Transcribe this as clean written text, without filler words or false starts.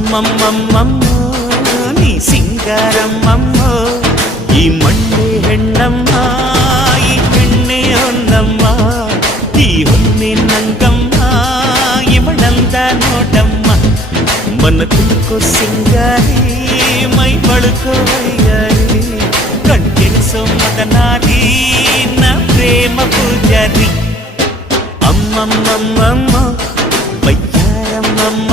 ಅಮ್ಮಮ್ಮಮ್ಮಮ್ಮ ನೀ ಸಿಂಗಾರಮ್ಮಮ್ಮ ಈ ಮಂಡೆ ಹೆಣ್ಣಮ್ಮ ಈ ಹೆಣ್ಣೆ ಹೊನ್ನಮ್ಮ ಈ ಹೊನ್ನಿನಂಗಮ್ಮ ಇವಳಂದ ನೋಡಮ್ಮ ಮನ ತುಳ್ಕೋ ಸಿಂಗಾರಿ ಮೈ ಬಳುಕೋ ವೈಯಾರಿ ಕಣ್ಗೆನಿಸೋ ಮದನಾರಿ ನ ಪ್ರೇಮ ಪೂಜಾರಿ ಅಮ್ಮಮ್ಮಮ್ಮಮ್ಮ ವೈಯಾರಮ್ಮಮ್ಮ